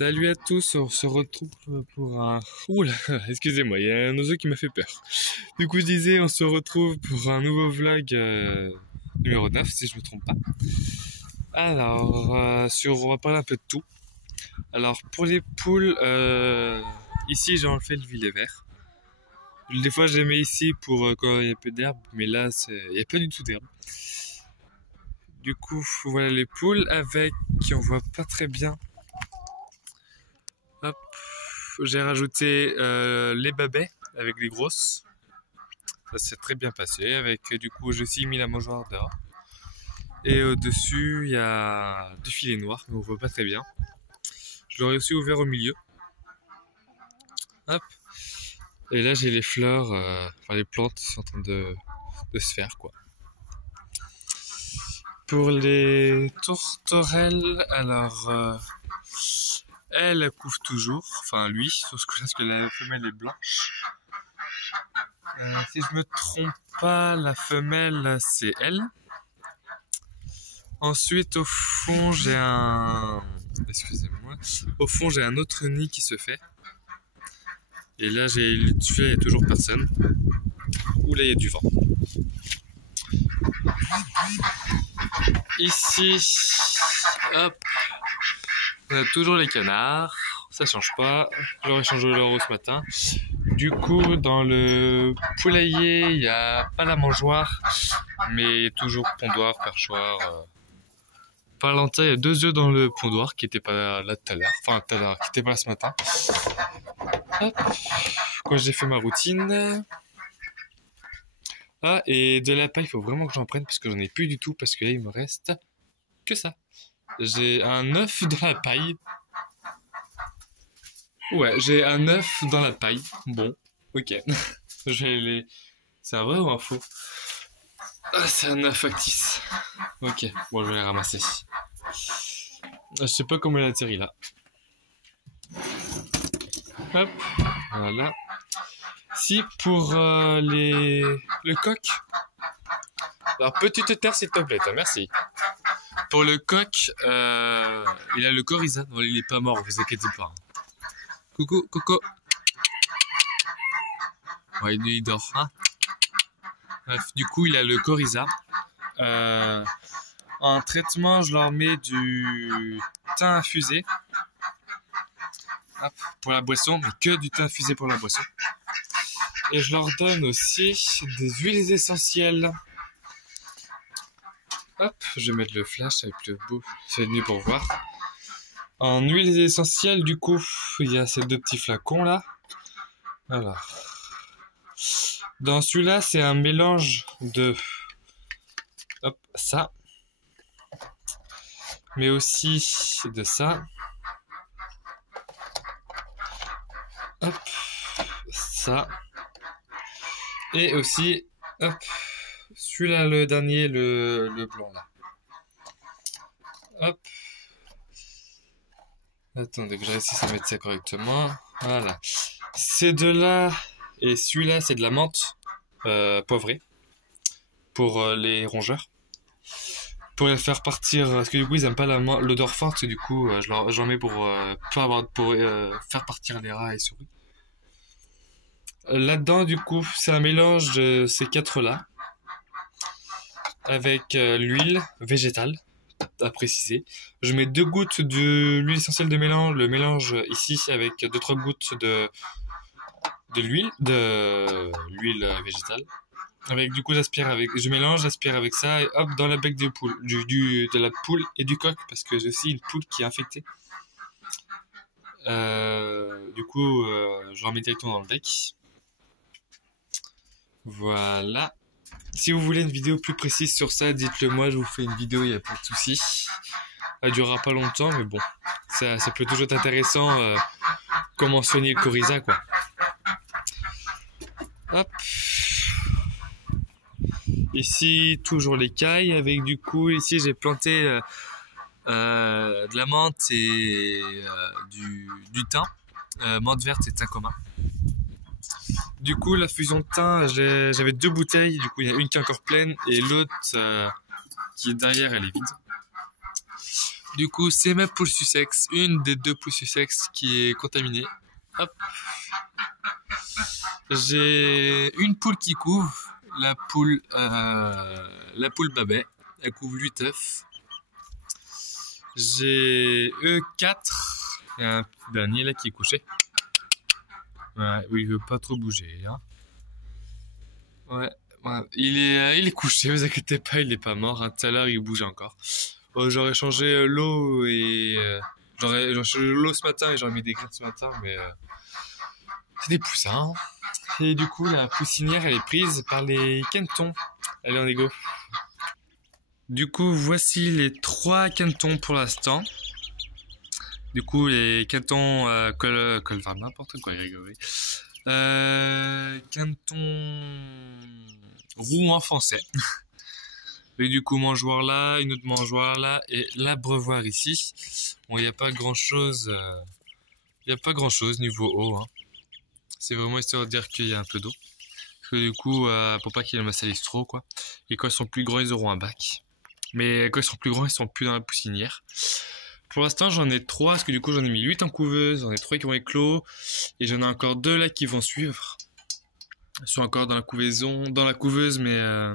Salut à tous, on se retrouve pour un... Oula, excusez-moi, il y a un oiseau qui m'a fait peur. Du coup, je disais, on se retrouve pour un nouveau vlog numéro 9, si je me trompe pas. Alors, on va parler un peu de tout. Alors, pour les poules, ici, j'ai enlevé le villé vert. Des fois, je les mets ici pour quand il y a peu d'herbe, mais là, il n'y a pas du tout d'herbe. Du coup, voilà les poules avec... On voit pas très bien. Hop, j'ai rajouté les babets avec les grosses. Ça s'est très bien passé. Avec du coup, j'ai aussi mis la mangeoire dehors. Et au-dessus, il y a deux filets noirs, mais on voit pas très bien. Je l'aurais aussi ouvert au milieu. Hop. Et là, j'ai les fleurs, enfin les plantes qui sont en train de se faire, quoi. Pour les tourterelles, alors... elle couvre toujours, enfin lui, sauf que la femelle est blanche. Si je me trompe pas, la femelle c'est elle. Ensuite au fond j'ai un... Excusez-moi. Au fond j'ai un autre nid qui se fait. Et là il n'y a toujours personne. Ouh là il y a du vent. Ici, hop, on a toujours les canards. Ça change pas, j'aurais changé l'euro ce matin. Du coup, dans le poulailler, il n'y a pas la mangeoire, mais toujours pondoir, perchoir. Parlantin, il y a 2 œufs dans le pondoir qui n'étaient pas là tout à l'heure, enfin tout à l'heure, qui n'étaient pas là ce matin. Hop. Quand j'ai fait ma routine. Ah, et de la paille, il faut vraiment que j'en prenne parce que j'en ai plus du tout, parce que là, il me reste que ça. J'ai un œuf dans la paille. Ouais, j'ai un œuf dans la paille. Bon, ok. C'est un vrai ou un faux? Ah, c'est un œuf factice. Ok, bon, je vais les ramasser. Je sais pas comment il a atterri là. Hop, voilà. Si pour le coq. Alors, petite terre s'il te plaît, merci. Pour le coq, il a le coryza. Non, il est pas mort, vous inquiétez pas. Coucou, Coco. Ouais, il dort. Hein. Bref, du coup, il a le coryza. En traitement, je leur mets du thym infusé. Hop, pour la boisson, mais que du thym infusé pour la boisson. Et je leur donne aussi des huiles essentielles. Hop, je vais mettre le flash avec le beau. C'est venu pour voir. En huiles essentielles, du coup, il y a ces 2 petits flacons là. Voilà. Dans celui-là, c'est un mélange de... Hop, ça. Mais aussi de ça. Hop, ça. Et aussi, hop, celui-là, le dernier, le blanc là. Hop. Attendez que je réussisse à mettre ça correctement. Voilà. Ces 2-là et celui-là, c'est de la menthe poivrée pour les rongeurs. Pour les faire partir, parce que du coup, ils aiment pas l'odeur forte, et du coup, j'en mets pour faire partir les rats et souris. Là-dedans, du coup, c'est un mélange de ces 4-là avec l'huile végétale. À préciser. Je mets 2 gouttes de l'huile essentielle de mélange, le mélange ici avec 2-3 gouttes de l'huile végétale. Avec du coup je mélange, j'aspire avec ça et hop dans la bec de poule, de la poule et du coq parce que j'ai aussi une poule qui est infectée. Du coup, je leur mets directement dans le bec. Voilà. Si vous voulez une vidéo plus précise sur ça, dites-le moi, je vous fais une vidéo, il n'y a pas de souci. Elle durera pas longtemps, mais bon, ça peut toujours être intéressant comment soigner le coryza, quoi. Hop. Ici, toujours les cailles, avec du coup, ici j'ai planté de la menthe et du thym. Menthe verte et thym commun. Du coup, la fusion de thym, j'avais 2 bouteilles. Du coup, il y en a une qui est encore pleine et l'autre qui est derrière, elle est vide. Du coup, c'est ma poule Sussex, une des 2 poules Sussex qui est contaminée. Hop. J'ai une poule qui couve, la poule Babet. Elle couve 8 œufs. J'ai E4, il y a un petit dernier là qui est couché. Ouais, oui, il veut pas trop bouger. Hein. Ouais, il est couché, vous inquiétez pas, il est pas mort. Hein. Tout à l'heure, il bougeait encore. J'aurais changé l'eau et j'aurais changé l'eau ce matin et j'aurais mis des graines ce matin, mais c'est des poussins. Et du coup, la poussinière, elle est prise par les canetons. Elle est en égo. Du coup, voici les 3 canetons pour l'instant. Du coup, les canetons collent vers n'importe quoi, Grégory. Caneton roux en français. Et du coup, mangeoire là, une autre mangeoire là, et l'abreuvoir ici. Bon, il n'y a pas grand chose. Il n'y a pas grand chose niveau eau. Hein. C'est vraiment histoire de dire qu'il y a un peu d'eau. Parce que du coup, pour pas qu'ils me salissent trop, quoi. Et quand ils sont plus grands, ils auront un bac. Mais quand ils sont plus grands, ils sont plus dans la poussinière. Pour l'instant, j'en ai 3, parce que du coup, j'en ai mis 8 en couveuse, j'en ai 3 qui vont éclore, et j'en ai encore 2 là qui vont suivre. Ils sont encore dans la couveuse, mais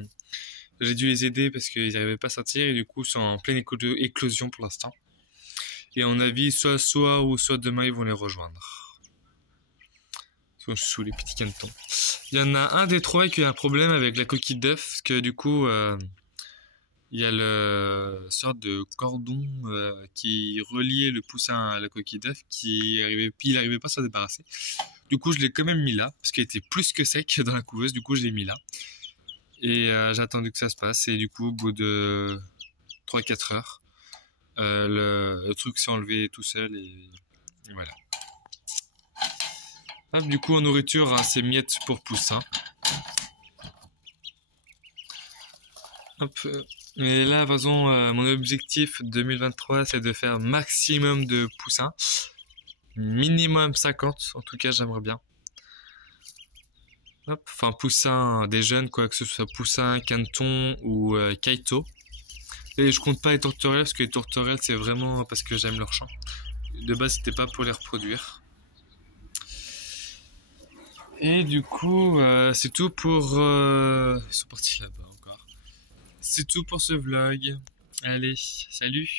j'ai dû les aider parce qu'ils n'arrivaient pas à sortir, et du coup, ils sont en pleine éclosion pour l'instant. Et à mon avis, soit ce soir ou soit demain, ils vont les rejoindre. Ils sont sous les petits canetons. Il y en a un des 3 qui a un problème avec la coquille d'œuf, parce que du coup... il y a le sorte de cordon qui reliait le poussin à la coquille d'œuf il n'arrivait pas à s'en débarrasser. Du coup, je l'ai quand même mis là, parce qu'il était plus que sec dans la couveuse, du coup, je l'ai mis là. Et j'ai attendu que ça se passe, et du coup, au bout de 3-4 heures, le truc s'est enlevé tout seul, et voilà. Hop, du coup, en nourriture, hein, c'est miettes pour poussin. Hop. Et là, de toute façon, mon objectif 2023, c'est de faire maximum de poussins. Minimum 50, en tout cas, j'aimerais bien. Hop. Enfin, poussins des jeunes, quoi que ce soit poussins, caneton ou kaito. Et je compte pas les tourterelles, parce que les tourterelles, c'est vraiment parce que j'aime leur chant. De base, c'était pas pour les reproduire. Et du coup, c'est tout pour... Ils sont partis là-bas encore. C'est tout pour ce vlog. Allez, salut!